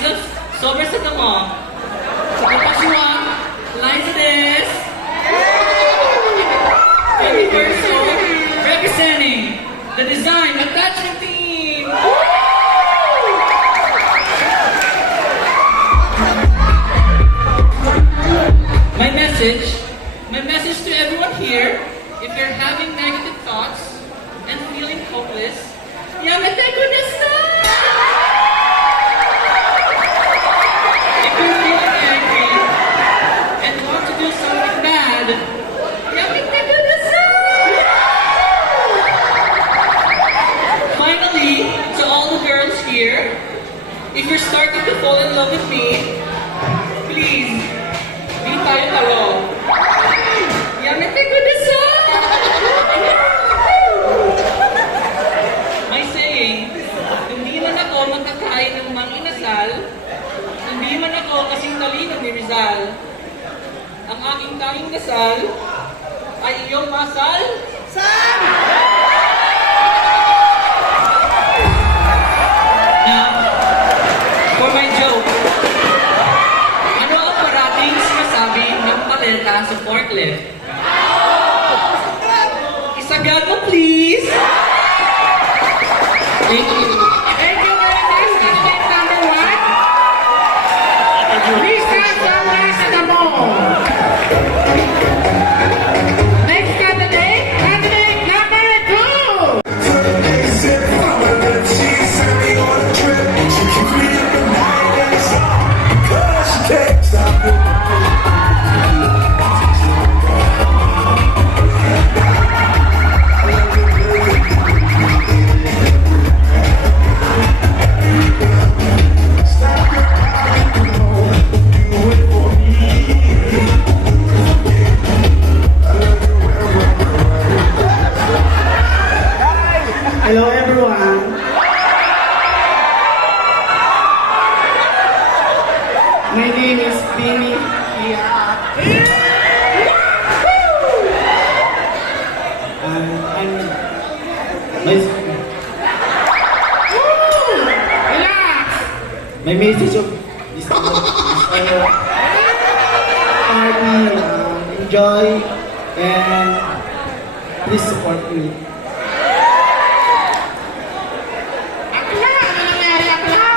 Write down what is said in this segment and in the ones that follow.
Liza, sobrang sa tamo. Kapaswa, Liza des. Every person representing the design attachment team. My message to everyone here, if you're having negative thoughts and feeling hopeless, yamete ko na sa! If you're feeling angry and want to do something bad, yamete ko na sa! Finally, to all the girls here, if you're starting to fall in love with me, please, di tayo talo. Yamete ko na sa! May saying, hindi man ako magkakain ng manginasal, hindi man ako kasing talino ni Rizal. Ang aking tanging dasal ay iyong masal. Sam! Now, for my joke, ano ang parating sinasabi ng paleta sa forklift? Isagad mo, please! Thank you. Thank you very much, candidate number 1. Please stand from last at the mall. Next candidate, candidate number 2. Hello everyone. My name is Bini Kia. I'm Relax. my message of this party, enjoy and please support me. Akla, ano nangyari, akla?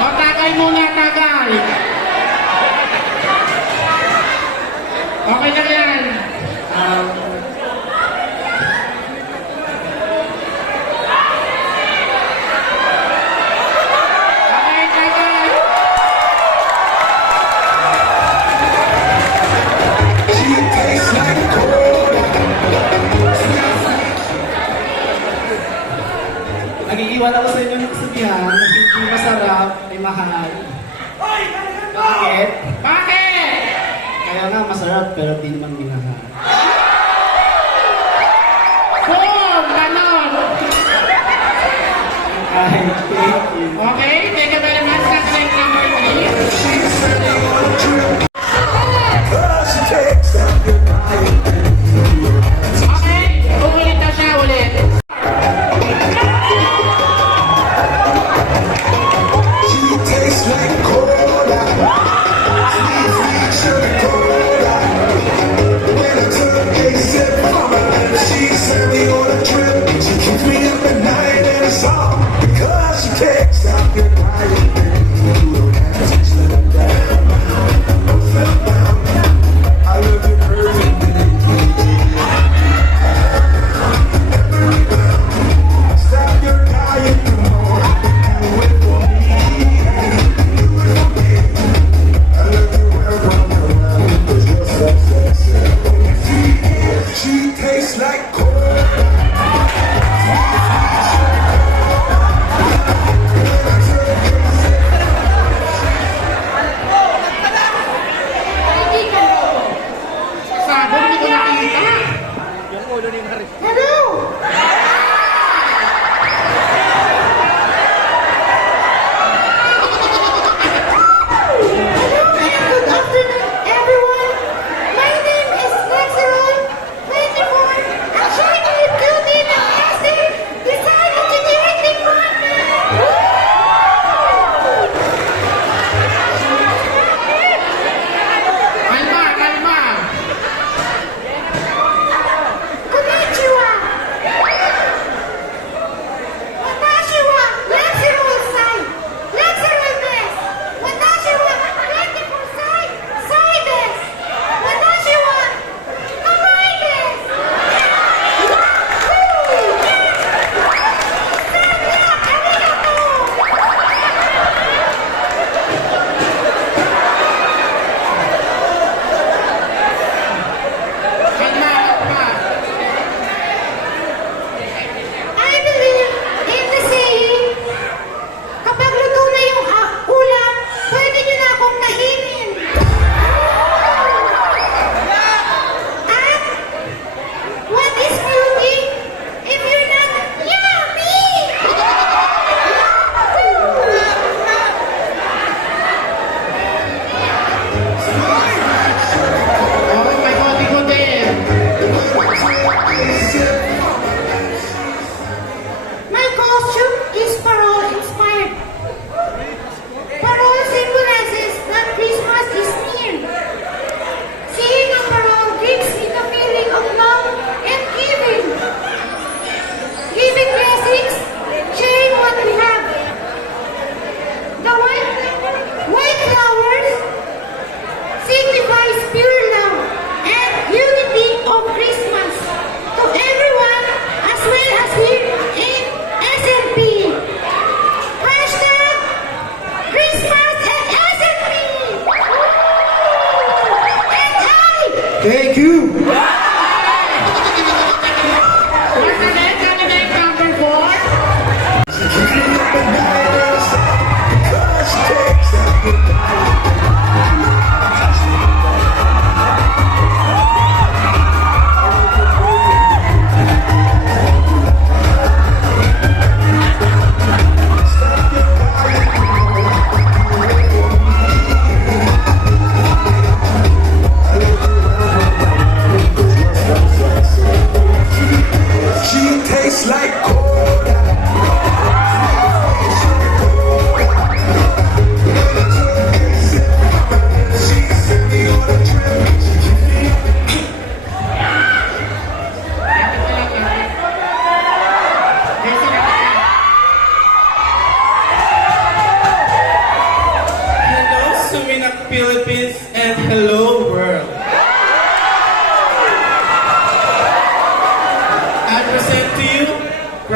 O, tagay muna, tagay. Okay na yan. Okay, tagay. Nag-iiwan ako sa inyo ng kasabihan na hindi masarap ay mahal. Bakit? Bakit? Kaya nga masarap pero di naman minahal. Boom! Ganon. Ay, thank you. Okay, thank you very much. Candidate number 3. Okay, ulit na siya, ulit. When I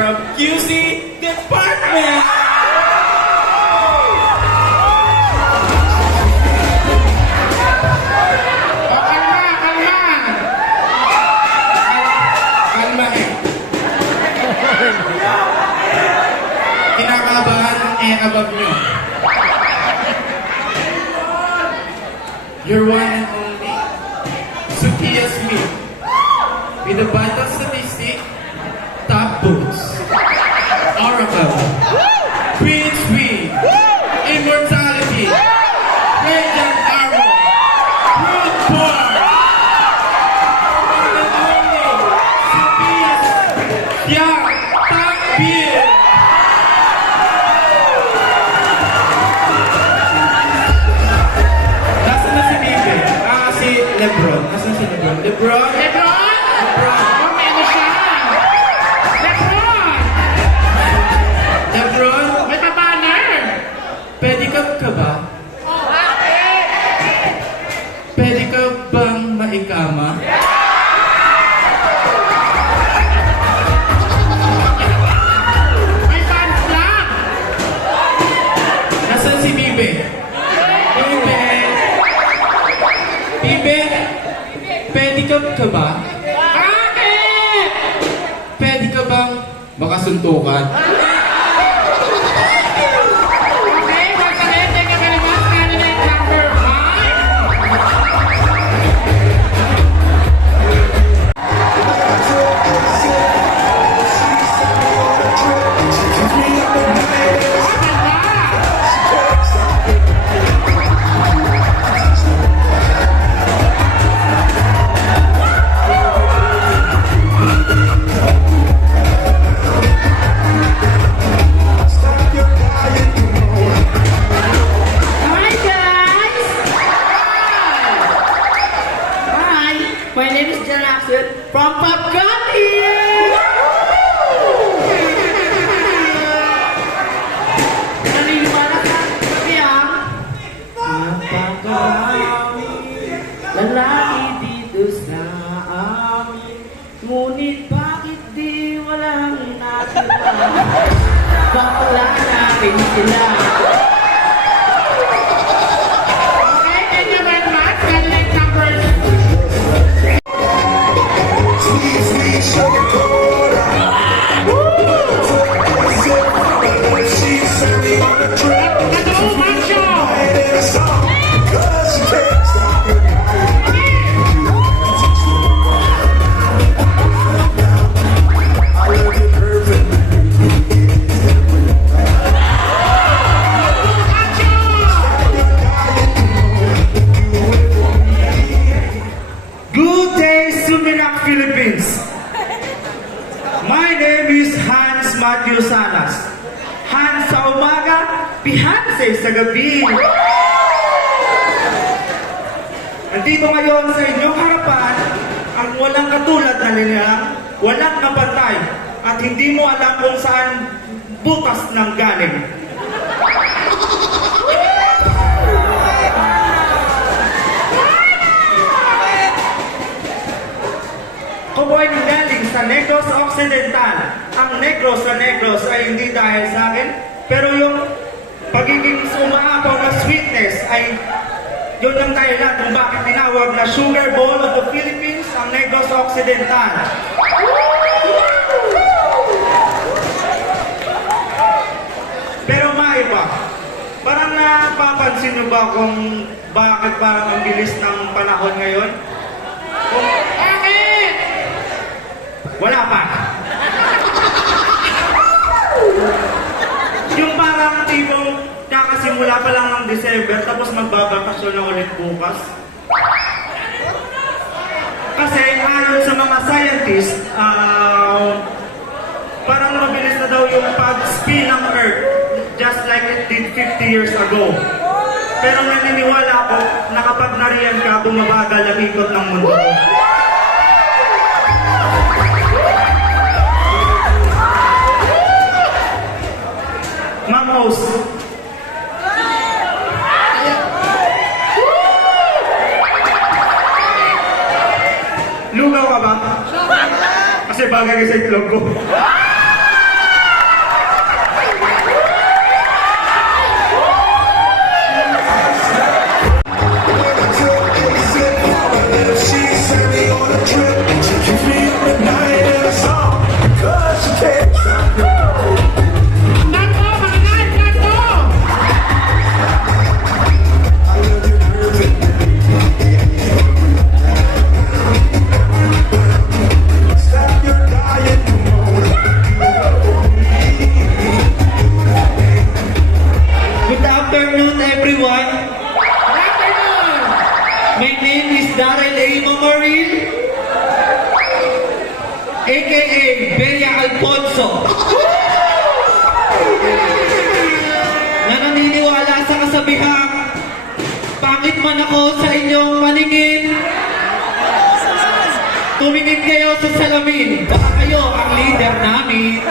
from QC Department. O, kalma, kalma. Kalma eh. Kinakabahan ng above nyo. Your one and only Sukiya Smith with the vital statistic, top boots, Oracle, Queen's Wing, Immortality, Radiant Arrow, Root Bar, one and only Sukiya Top Beer. Nasaan na si Bibi? Si Lebron. Nasaan si Lebron? Lebron? Lebron? Lebron. O, may ano siya? Lebron! Lebron? May pa-banner! Pedicab ka ba? Pwede ka bang maikama? May fans club! Nasaan si Bibi? Bibi? Bibi? Pedicab ka ba? Bakit? Pwede ka bang makasuntukan? Okay, once again, thank you very much. Candidate number 5. Hi guys! Hi! My name is Jan Axel from Papgati! Naniniwala ka sabi ang napakami lalaki dito sa amin. Ngunit bakit di walang nakita? Bakla natin sila. Okay, thank you very much. Candidate number 6. Ano, Macho? Good day, Suminac, Philippines. My name is Hans Matthew Sanas. Hans sa umaga, Pihanse sa gabi. Nandito ngayon sa inyong harapan ang walang katulad na nilang walang kapantay at hindi mo alam kung saan butas ng galing. Kuboy ng galing sa Negros Occidental. Ang Negros sa Negros ay hindi dahil sa akin, pero yung pagiging umaapaw na sweetness ay yun ang dahilan kung bakit tinawag na Sugar Bowl of the Philippines ang Negros Occidental. Pero maiba, parang napapansin nyo ba kung bakit parang ang bilis ng panahon ngayon? Kung Bakit? wala pa. Yung parang tipong kakasimula pa lang ng December tapos magbabakasyon na ulit bukas. Kasi ayon sa mga scientists, parang mabilis na daw yung pag-spin ng Earth just like it did 50 years ago. Pero naniniwala ako na kapag nariyan ka, bumabagal ang ikot ng mundo. Ma'am host. Lugaw ka ba? Kasi bagay ka sa itlog ko. aka Bea Alfonso, na naniniwala sa kasabihang, pangit man ako sa inyong maningin, tumingin kayo sa salamin, baka kayo ang leader namin.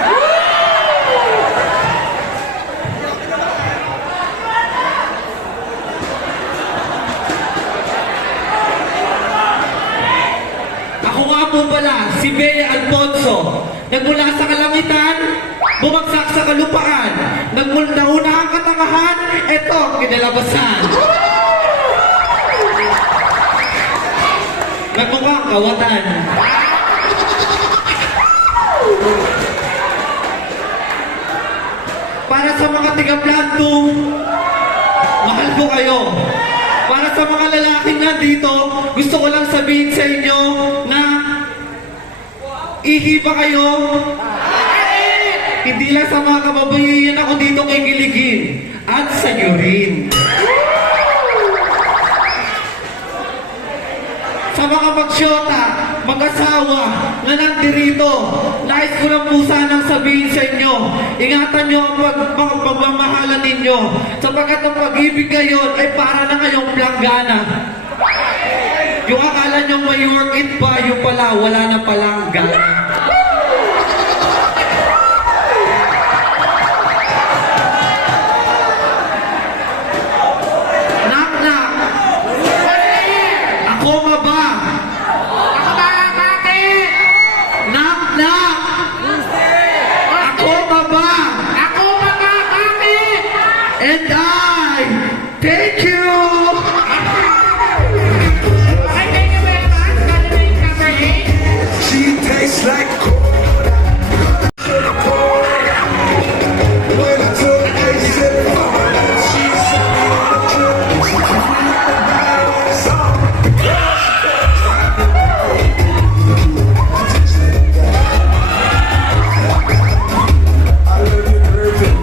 Ako nga po pala, si Bea Alfonso. Nagmula sa kalangitan, bumagsak sa kalupaan. Nauna ang katangahan, eto ang kinalabasan. Nagmukhang kawatan. Para sa mga tiga-plantong, mahal ko kayo. Para sa mga lalaking nandito, gusto ko lang sabihin sa inyo na ihiba kayo. Hindi lang sa mga kababayan ako dito kikiligin at sa inyo rin. Sa mga magsyota, mag-asawa na nandirito, nais ko lang po sanang sabihin sa inyo, ingatan nyo ang pagmamahalan ninyo, sapagkat ang pag-ibig ngayon ay para na ngayong planggana. Yung akala nyo may work it pa, yung pala, wala na palang gana. Knock-knock! Ako nga ba? Ako ba? Bakit? Knock-knock! Ako nga ba? Ako ba? Bakit? And I thank you! Okay, thank you very much. Candidate number 8. She tastes like cola. When I took a sip of it, she sent me on a trip. She took me up the highway song. I love you, perfect.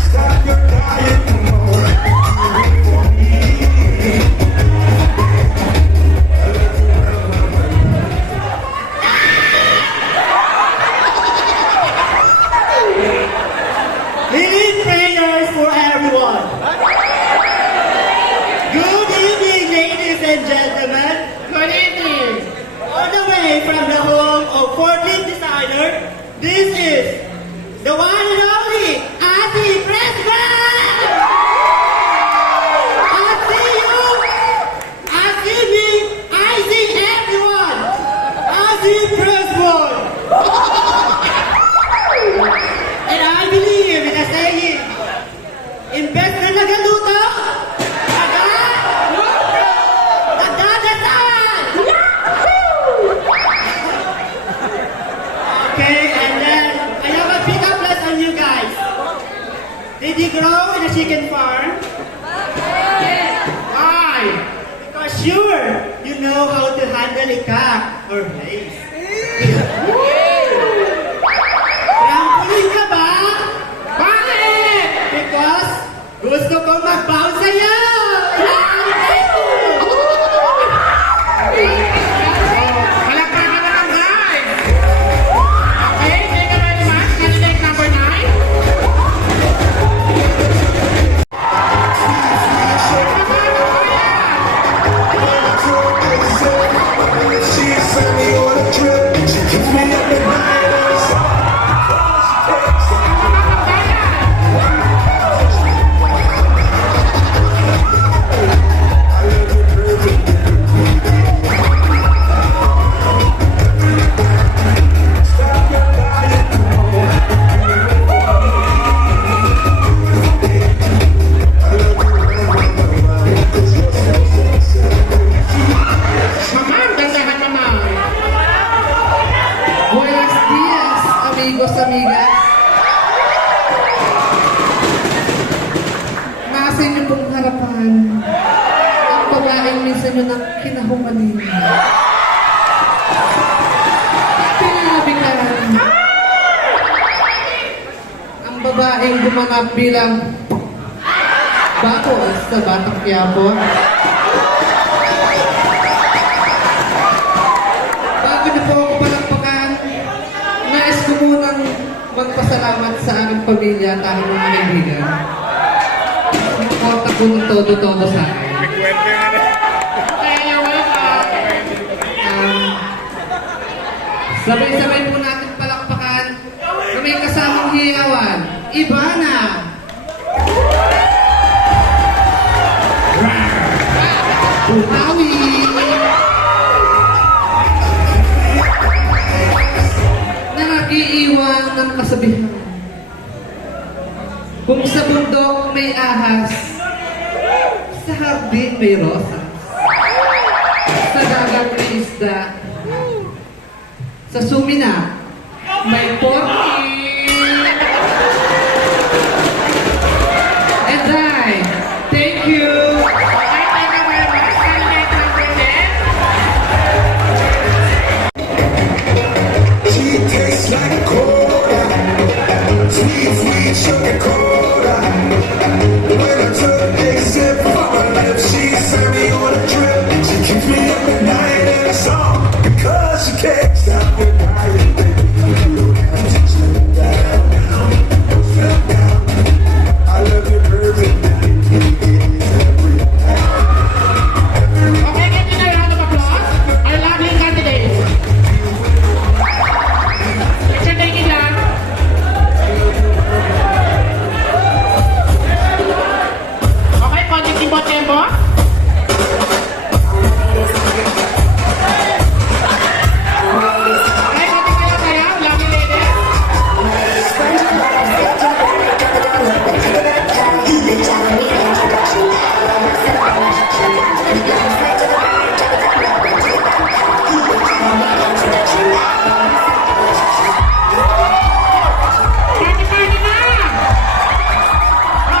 Stop your diet, come on. Wait for me. Leading prayers for everyone. Good evening, ladies and gentlemen. Good evening. All the way from the home of 14 designer, this is the one and only Ati Pressman! I see you, I see me, I see everyone. Ati Pressman! And I believe in a saying, imbes na nagaluto, nagdadasal! Okay, and then I have a pick-up list on you guys. Did you grow in a chicken farm? Why? Because sure, you know how to handle a cock or race. Trampoline ka ba? Bakit? Because gusto ko mag-bounce sa'yo! Palakpakan na lang, guys. Okay, thank you very much. Candidate number 9. She sent me on a trip. She took me up the highway song. I love you, perfect. Stop your diet, come on. I love you, 'cause you're so sexy. Mama, dandahan mama. Buenos dias, amigos, amigas. Nasa inyo pong harapan ang babaeng minsan nyo ng kinahumanin. Pinabigan ang babaeng gumanap bilang bato sa Batang Quiapo. salamat sa aming pamilya at aking mga kaibigan. Suporta po ng todo-todo sa akin. Okay, you're welcome. Sabay-sabay po natin palakpakan na may kasamang hiyawan. Ivana! Buhawi! Na nag-iiwan ng kasabihan. Kung sa bundok may ahas, sa hardin may rosas, sa dagat may isda, sa sumina may porky. And I, thank you. Okay, thank you very much. Candidate number 10. She tastes like a cola, sweet, sweet sugar cola. When I took a sip from her lips, she sent me on a trip. She keeps me up at night in a song because she can't stop the crying, baby. You don't have to slow down now. Slow down. I love you perfect, baby. Okay, give me a round of applause. Our lovely candidates. Picture taking lang. Okay, konting timbo-tembo. Okay, konting sayaw-sayaw. Lovely ladies. Party-party na!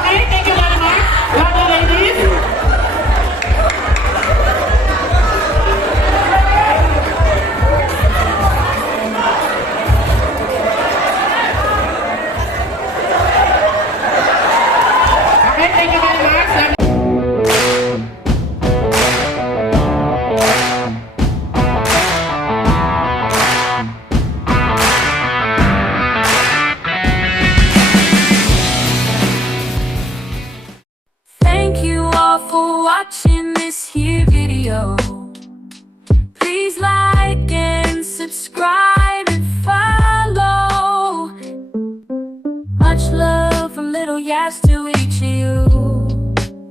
Okay, thank you very much. Lovely ladies. Okay, thank you very much. Thank you all for watching this here video. Please like and subscribe and follow. Much love from Little Yas to each of you.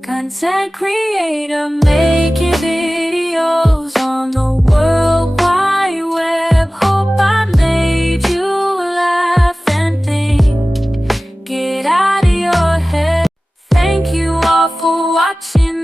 Content creator making videos on the World Wide Web. Hope I made you laugh and think. Get out of your head. Thank you all for watching